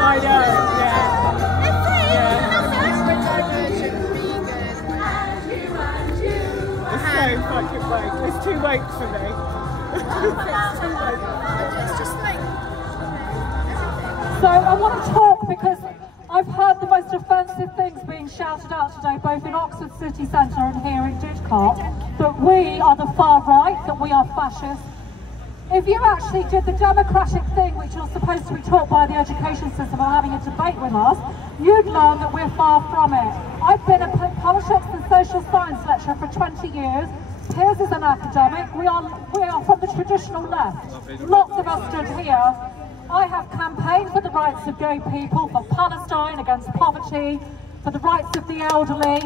I know, yeah. It's so fucking late. It's too late for me. It's too late. It's just like... So I want to talk because I've heard the most offensive things being shouted out today, both in Oxford City Centre and here in Didcot, that we are the far right, that we are fascists. If you actually did the democratic thing, which you're supposed to be taught by the education system or having a debate with us, you'd learn that we're far from it. I've been a politics and social science lecturer for 20 years. Piers is an academic. We are from the traditional left. Lots of us stood here. I have campaigned for the rights of gay people, for Palestine, against poverty, for the rights of the elderly,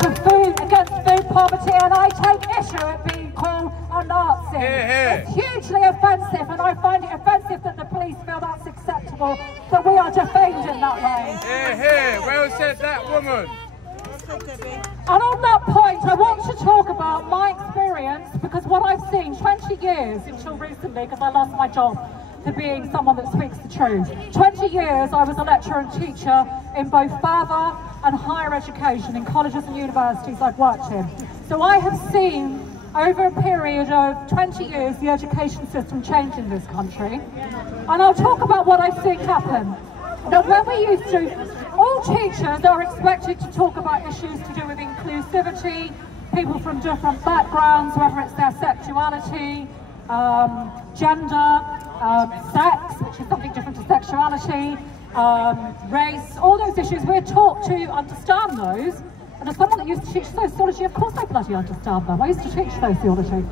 for food, against food poverty, and I take issue at being called a Nazi. It's hugely offensive, and I find it offensive that the police feel that's acceptable, that we are defamed in that way. Well said, that woman. And on that point, I want to talk about my experience, because what I've seen 20 years until recently, because I lost my job to being someone that speaks the truth. 20 years I was a lecturer and teacher in both further and higher education in colleges and universities I've worked in. So I have seen over a period of 20 years the education system change in this country. And I'll talk about what I've seen happen. Now when we used to, all teachers are expected to talk about issues to do with inclusivity, people from different backgrounds, whether it's their sexuality, gender, sex, which is something different to sexuality, race, all those issues. We're taught to understand those. And as someone that used to teach sociology, of course I bloody understand them. I used to teach sociology.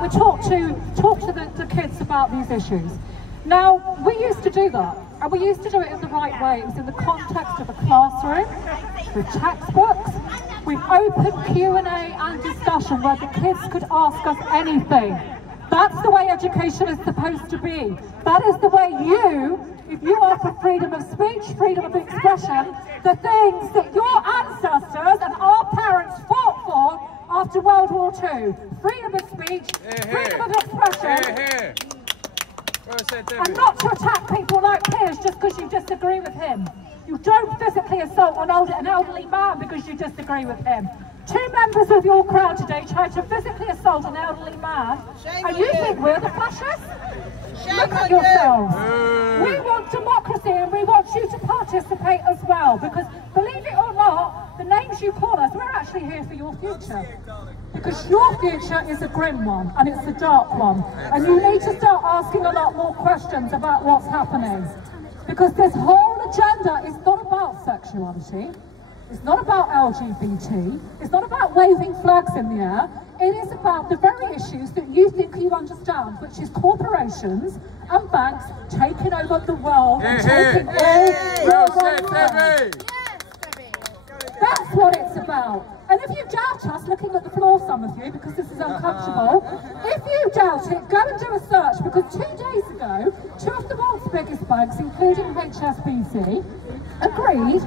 We're taught to talk to the kids about these issues. Now, we used to do that, and we used to do it in the right way. It was in the context of a classroom, with textbooks, with open Q&A and discussion where the kids could ask us anything. That's the way education is supposed to be. That is the way if you are for freedom of speech, freedom of expression, the things that your ancestors and our parents fought for after World War II. Freedom of speech, freedom of expression, and not to attack people like Piers just because you disagree with him. You don't physically assault an elderly man because you disagree with him. Two members of your crowd today tried to physically assault an elderly man, and you think we're the fascists? Look at yourselves. We want democracy, and we want you to participate as well, because believe it or not, the names you call us, we're actually here for your future. Because your future is a grim one, and it's a dark one. And you need to start asking a lot more questions about what's happening. Because this whole agenda is not about sexuality. It's not about LGBT, it's not about waving flags in the air, it is about the very issues that you think you understand, which is corporations and banks taking over the world and taking all your rights. That's what it's about. And if you doubt us, looking at the floor, some of you, because this is uncomfortable, if you doubt it, go and do a search, because 2 days ago, two of the world's biggest banks, including HSBC, agreed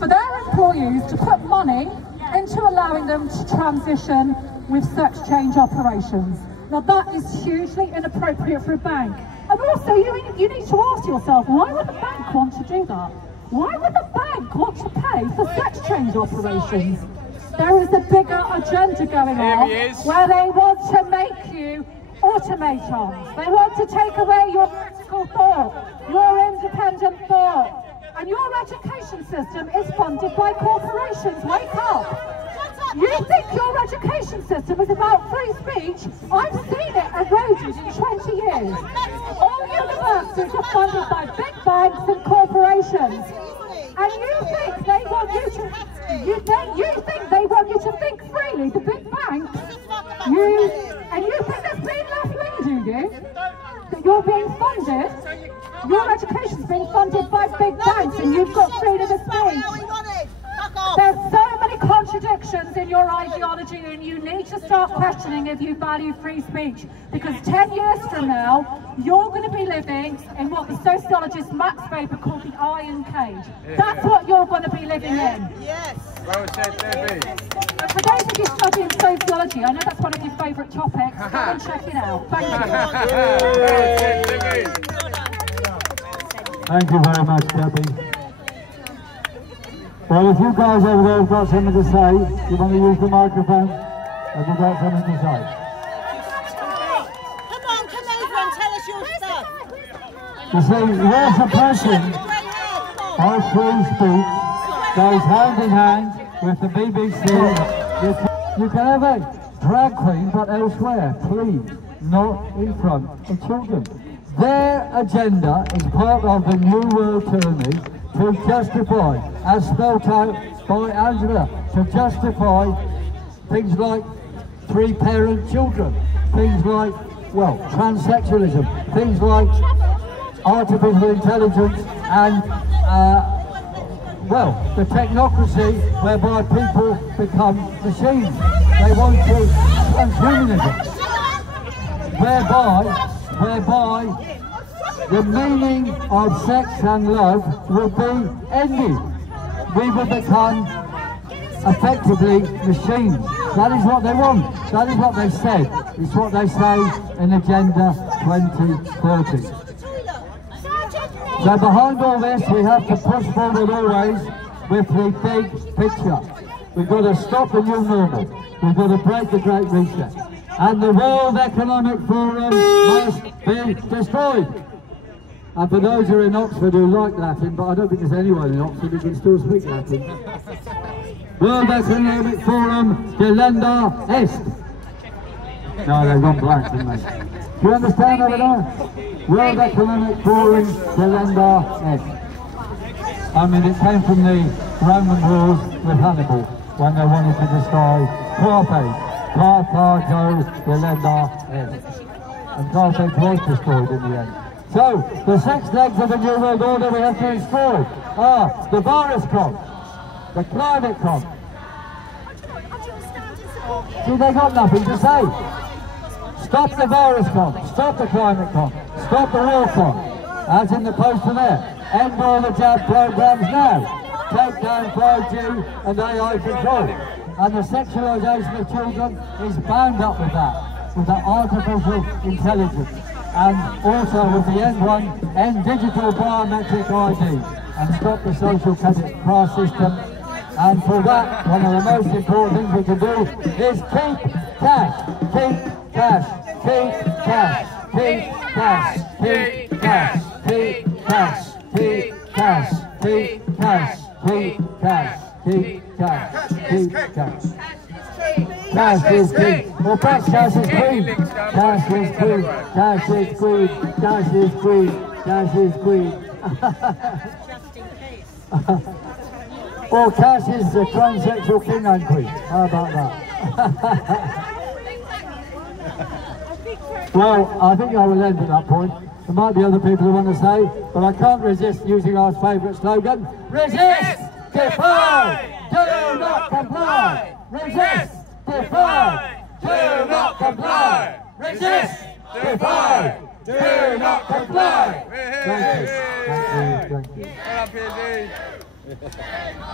for their employees to put money into allowing them to transition with sex change operations. Now that is hugely inappropriate for a bank. And also you need to ask yourself, why would a bank want to do that? Why would a bank want to pay for sex change operations? There is a bigger agenda going on where they want to make you automatons. They want to take away your critical thought, your independent thought. And your education system is funded by corporations. Wake up! You think your education system is about free speech? I've seen it eroded in 20 years. All universities are funded by big banks and corporations. And you think they want you to think freely, the big banks? And you think that's being left-wing, do you? That you're being funded? Your education's being funded by big banks and you've got freedom of speech. There's so many contradictions in your ideology, and you need to start questioning if you value free speech. Because 10 years from now, you're going to be living in what the sociologist Max Weber called the iron cage. That's what you're going to be living in. Yes. Well said, Debbie. And for those of you studying sociology, I know that's one of your favourite topics. Go and check it out. Thank you. Well said, Debbie. Thank you very much, Debbie. Well, if you guys over there have got something to say, you want to use the microphone? Have you got something to say? Come on, come over and tell us your stuff. You see, your suppression of free speech goes hand in hand with the BBC. You can have a drag queen, but elsewhere, please, not in front of children. Their agenda is part of the New World Tyranny to justify, as spelled out by Angela, to justify things like three-parent children, things like, well, transsexualism, things like artificial intelligence and, well, the technocracy whereby people become machines. They want to transhumanism, whereby the meaning of sex and love will be ended. We will become effectively machines. That is what they want. That is what they said. It's what they say in Agenda 2030. So behind all this, we have to push forward always with the big picture. We've got to stop the new normal. We've got to break the Great Reset. And the World Economic Forum must be destroyed. And for those who are in Oxford who like Latin, but I don't think there's anyone in Oxford who can still speak Latin. World Economic Forum, delenda est. No, they've gone blank, didn't they? Do you understand over there? World Economic Forum, delenda est. I mean, it came from the Roman wars with Hannibal, when they wanted to destroy Carthage. Carthage, delenda est. And Carthage was destroyed in the end. So, the 6 legs of the New World Order we have to destroy are the virus con, the climate con. See, they got nothing to say. Stop the virus con, stop the climate con, stop the war con, as in the poster there. End all the jab programs now. Take down 5G and AI control. And the sexualisation of children is bound up with that, with the artificial intelligence. And also with the end digital biometric ID, and stop the social credit class system. And for that, one of the most important things we can do is keep cash, keep cash, keep cash, keep cash, keep cash, keep cash, keep cash, keep cash, keep cash, keep cash, keep cash. Cash is king. Well, perhaps cash is queen. Cash is queen. Cash is queen. Cash is queen. Cash is queen. Or cash is the transsexual king and queen. How about that? Well, I think I will end at that point. There might be other people who want to say, but I can't resist using our favourite slogan. Resist! Defy! Do not comply! Resist! Defy! Do not comply! Resist! Defy! Do not comply! Thank you. Thank you. Thank you.